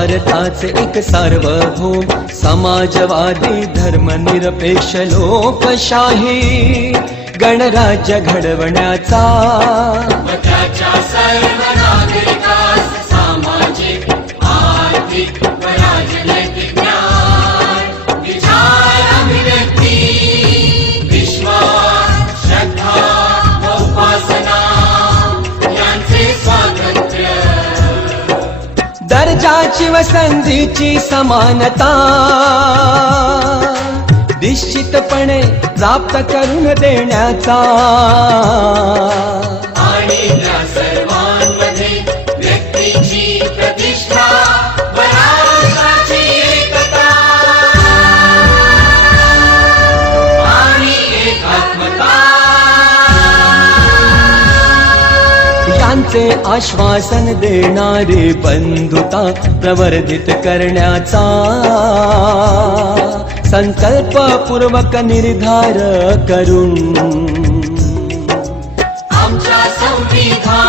भारताचे एक सार्वभौम समाजवादी धर्मनिरपेक्ष लोकशाही गणराज्य घडवण्याचा व त्याच्या सर्व नागरिकास सामाजिक आर्थिक व राजनैतिक न्याय विचार अभिव्यक्ती विश्वास श्रद्धा व उपासना यांचे स्वातंत्र्य दर्जाची व संधीची समानता निश्चितपणे प्राप्त करून देण्याचा आणि त्या सर्वांमध्ये व्यक्तीची प्रतिष्ठा व राष्ट्राची एकता आणि एकात्मता यांचे आश्वासन देणारी बंधुता प्रवर्धित करण्याचा संकल्पपूर्वक निर्धार करून आमच्या संविधान